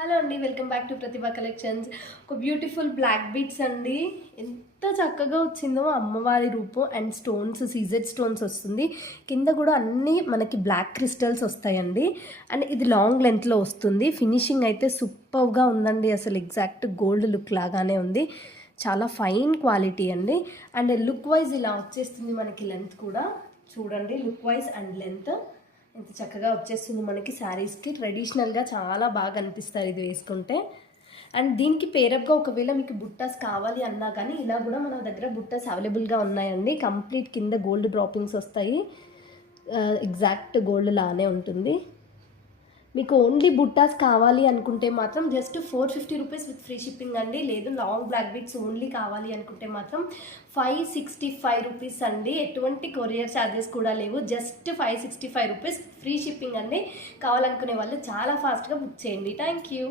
Hello అండి, welcome back to Pratibha collections. ఒక beautiful black beads అండి. ఎంత చక్కగా వచ్చిందో అమ్మవారి రూపం అండ్ స్టోన్స్, సీజెడ్ స్టోన్స్ వస్తుంది. కింద కూడా అన్నీ మనకి బ్లాక్ క్రిస్టల్స్ వస్తాయండి. అండ్ ఇది లాంగ్ లెంత్లో వస్తుంది. ఫినిషింగ్ అయితే సూపర్గా ఉందండి. అసలు ఎగ్జాక్ట్ గోల్డ్ లుక్ లాగానే ఉంది. చాలా ఫైన్ క్వాలిటీ అండి. అండ్ లుక్ వైజ్ ఇలా వచ్చేస్తుంది మనకి. లెంత్ కూడా చూడండి, లుక్ వైజ్ అండ్ లెంత్ ఎంత చక్కగా వచ్చేస్తుంది మనకి. శారీస్కి ట్రెడిషనల్గా చాలా బాగా అనిపిస్తారు ఇది వేసుకుంటే. అండ్ దీనికి పేరప్గా ఒకవేళ మీకు బుట్టాస్ కావాలి అన్నా కానీ ఇలా కూడా మన దగ్గర బుట్టాస్ అవైలబుల్గా ఉన్నాయండి. కంప్లీట్ కింద గోల్డ్ డ్రాపింగ్స్ వస్తాయి. ఎగ్జాక్ట్ గోల్డ్ లానే ఉంటుంది. మీకు ఓన్లీ బుట్టాస్ కావాలి అనుకుంటే మాత్రం just 450 rupees with free shipping అండి. లేదు లాంగ్ బ్లాక్ బీట్స్ ఓన్లీ కావాలి అనుకుంటే మాత్రం 565 రూపీస్ అండి. ఎటువంటి కొరియర్ ఛార్జెస్ కూడా లేవు. జస్ట్ 565 రూపీస్ ఫ్రీ షిప్పింగ్ అండి. కావాలనుకునే వాళ్ళు చాలా ఫాస్ట్గా బుక్ చేయండి. Thank you.